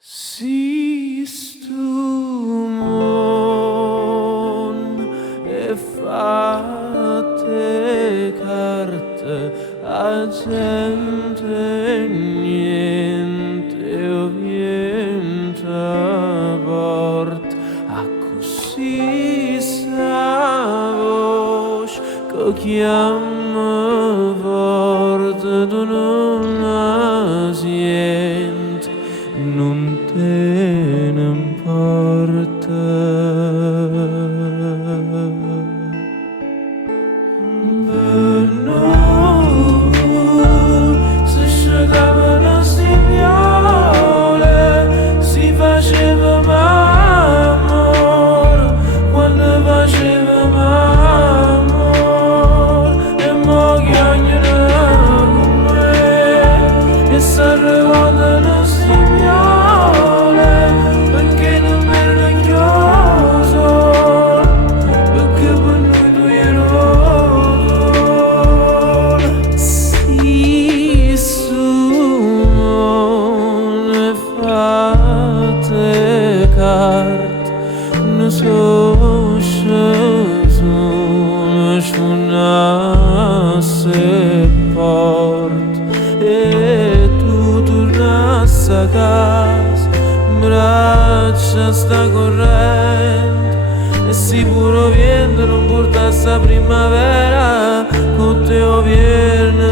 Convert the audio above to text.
Sistumon e fatte carte, agente niente ovienta port, accussi savos che chiama forte d'un asient, non te ne importa. Per noi si asciugavano sti viole, si faceva amor, quando faceva amor, e mo che ognuno con me, e s'arrivano sti viole, perché non mi ricordo, perché per noi tu ero. Si sono fatte carte, non so se sono sfunasse porte, e tu tornassi a casa, braccia sta corrente, e sicuro vento non portasse a primavera, con te o viene